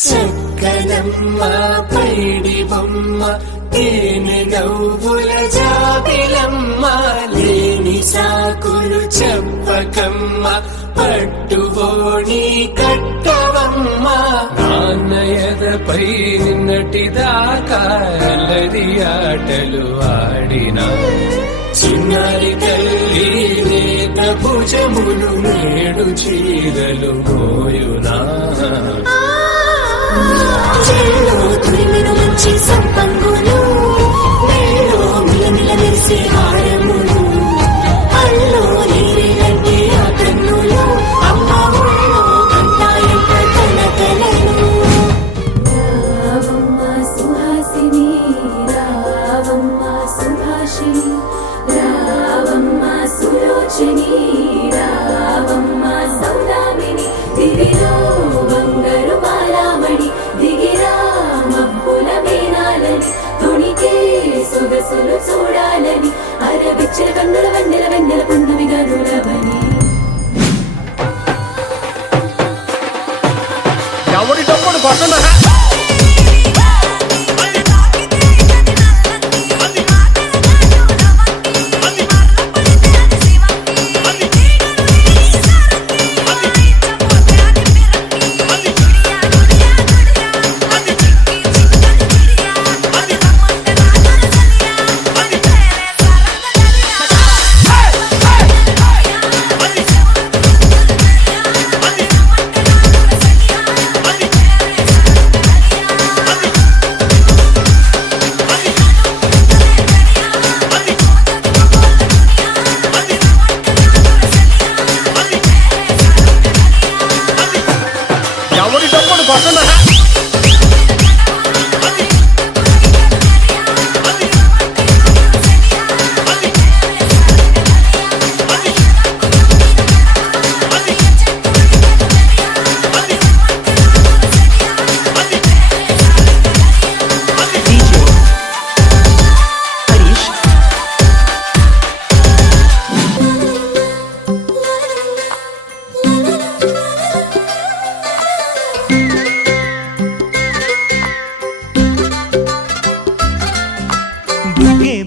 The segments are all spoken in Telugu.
చక్కనమ్మ పైడి బొమ్మ తేనె నవ్వుల జాబిలమ్మ లేని సాకులు చెప్పకమ్మ పట్టుబోని కట్టవమ్మ నాన్నయదపై నిన్నటిదాకా అల్లరి ఆటలు ఆడినా చిన్నారి తల్లి లేత భుజములు నేడు చీరలు మోయునా మంచి సంపంగులు మేలో మిలమిల మెరిసే హారములు అల్లో నీరేలంటే ఆ కన్నులు అమ్మ ఊళ్ళో అంటాయంట కలకలను రావమ్మ సుహాసిని రావమ్మ సుభాషిణి రావమ్మ సులోచని రావమ్మ సౌదామిని దివిలో బంగారు బాలామణి దిగిరా మబ్బుల మీనాలని తుణికే సొగసులు చూడాలని అరవిచ్చిన కన్నుల వెన్నెల వెన్నెల పున్నమి గనులవని ఎవరి తప్పుడు పక్కన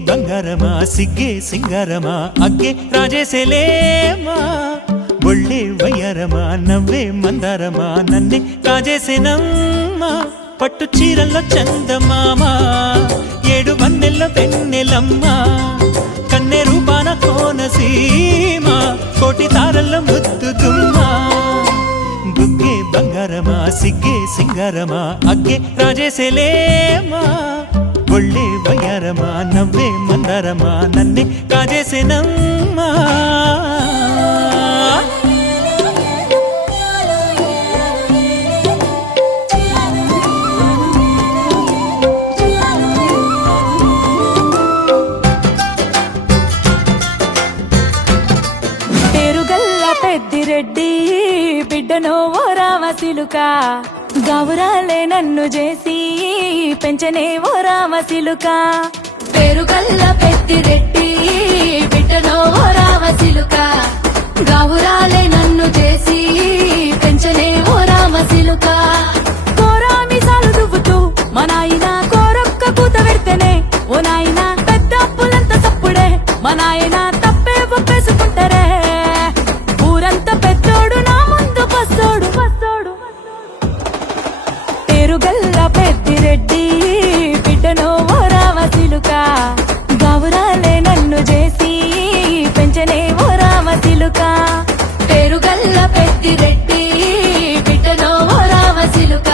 బంగారమా సిగ్గే సింగారమా అగ్గే రాజేసేలేమా ఒళ్ళే వయ్యారమా నవ్వే మందారమా నన్నే కాజేసేనమ్మా పట్టు చీరల్లో చందమామా ఏడు వన్నెల్ల వెన్నెలమ్మా కన్నె రూపాన కోనసీమ కోటి తారల్లో ముద్దుతుమ్మా బుగ్గే బంగారమా సిగ్గే సింగారమా అగ్గే రాజేసేలేమా ఒళ్ళే వయ్యారమా నవ్వే మందారమా నన్నే కాజేసేనమ్మా పేరుగల్ల పెద్దిరెడ్డి బిడ్డనో ఓ రామసిలుక గౌరాలే నన్ను చేసి పెంచనే ఓ రామసిలుక పేరుగల్ల పెద్దిరెడ్డి బిడ్డనో ఓ రామసిలుక గౌరాలే నన్ను చేసి పెంచనే ఓ రామసిలుక కోరామిసాలు దువ్వుతూ మా నాయన కోరొక్క కూత పెడితేనే ఓ నాయన పెద్ద అప్పులంత తప్పుడే మా నాయన తప్పే ఒప్పేసుకుంటారే ఊరంతా పెద్దోడు నా ముందు పస్తోడు పేరుగల్ల పెద్దిరెడ్డి బిడ్డనో ఓ రామసిలుక గౌరాలే నన్ను చేసి పెంచనే ఓ రామసిలుక పేరుగల్ల పెద్దిరెడ్డి బిడ్డనో ఓ రామసిలుక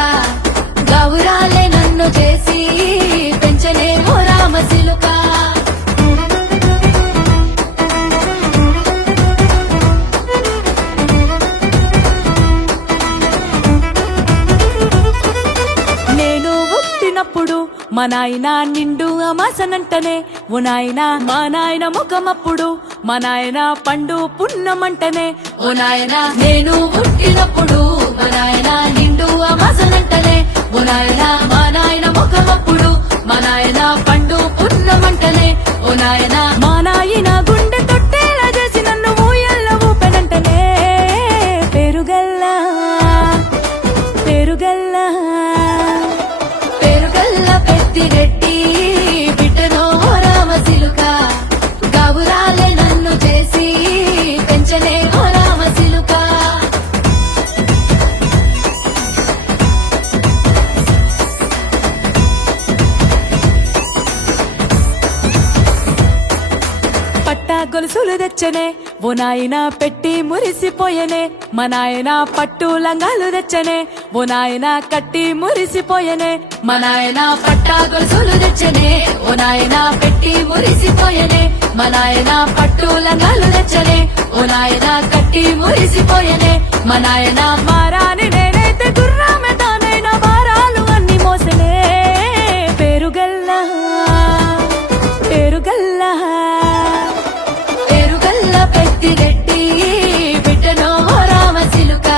గౌరాలే నన్ను చేసి పెంచనే ఓ రామసిలుక మా నాయన నిండు అమాసనంటనే ఓ నాయన మా నాయన ముఖమప్పుడు మా నాయన పండు పున్నమంటనే ఓ నాయన నేను పుట్టినప్పుడు మా నాయన నిండు అమాసనంటనే ఓ నాయన మా నాయన ముఖమప్పుడు మా నాయన పండు పున్నమంటనే ఓ నాయన మా నాయన గుండె తొట్టేలా చేసి నన్ను ఊయల్ల ఊపెనంటనే పేరుగల్లా తెచ్చనే ఓ నాయన పెట్టి మురిసిపోయనే మా నాయన పట్టు లంగాలు తెచ్చనే ఓ నాయన కట్టి మురిసిపోయనే మా నాయన పట్టా గొలుసులు తెచ్చనే ఓ నాయన పెట్టి మురిసిపోయనే మా నాయన పట్టు లంగాలు తెచ్చనే ఓ నాయన కట్టి మురిసిపోయనే మా నాయన మారాని నేనైతే గుర్రామె తానైనా భారాలు అన్ని మోసలే పేరుగల్లా పేరుగల్లా పేరుగల్లా పెద్దిరెడ్డి బిడ్డనో రామసిలుక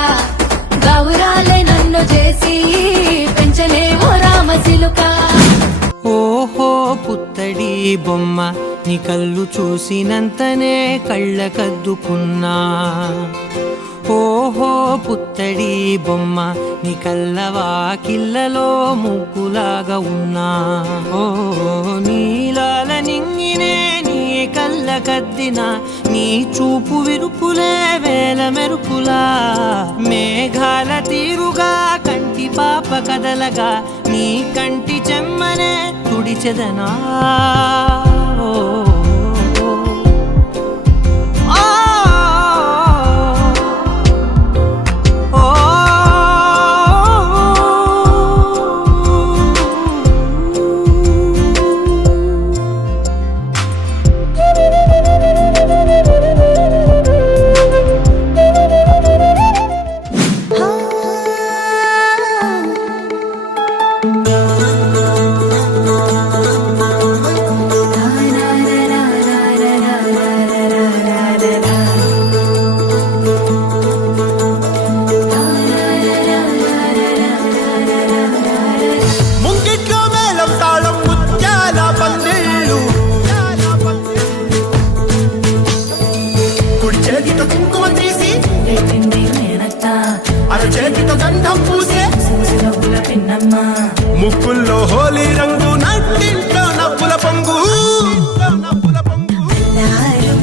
గౌరాలే నన్ను చేసి పెంచలే ఓ రామసిలుక ఓహో పుత్తడి బొమ్మ నీ కళ్ళు చూసినంతనే కళ్ళకద్దుకున్నా ఓహో పుత్తడి బొమ్మ నీ కళ్ళవాకిళ్ళలో ముగ్గులాగా ఉన్నా ఓ నీలాల నింగినే నీ కళ్ళకద్దిన నీ చూపు విరుపులే వేల మెరుపులా మేఘాల తీరుగా కంటి పాప కదలగా నీ కంటి చెమ్మనే తుడిచెదనా ఓ ముంగిట్లో మేళం తాళం ముత్యాల పందిళ్ళు కుడి చేతితో కుంకుమ తీసి అర చేతితో గంధం పూసే ముక్కుల్లో హోలీ రంగు నట్టింట్లో నవ్వుల పొంగు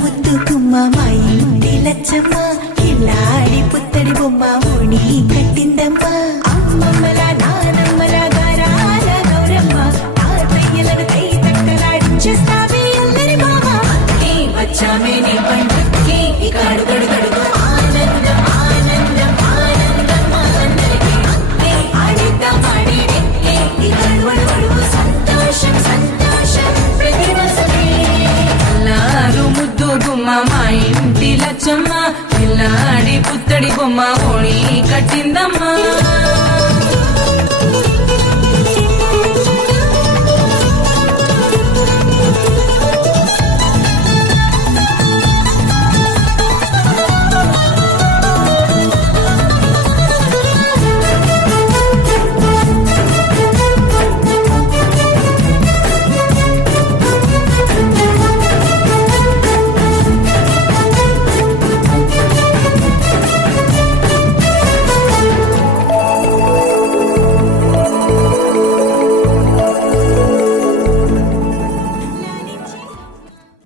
ముద్దు కుమ్మ మా ఇంటి లచ్చమ్మ ఇల్లాడి పుత్తడి బొమ్మ ఓణి కట్టిందమ్మ అమ్మమ్మల నానమ్మల గారాల గౌరమ్మ తాతయ్యలను కై తట్టలాడించేస్తావే అందరి బావ వచ్చామే నీ పండుక్కి ఇక అడుగడు గడుగు ఆనందం ఆనందం ఆనందం అందరికీ ఆడిద్దాం ఆడిడే ఇక అడుగడు సంతోషం సంతోషం ప్రతివసమే అల్లారు ముద్దు బొమ్మ మా ఇంటి లచ్చమ్మ పిల్లాడి పుత్తడి బొమ్మ ఓణి కట్టిందమ్మా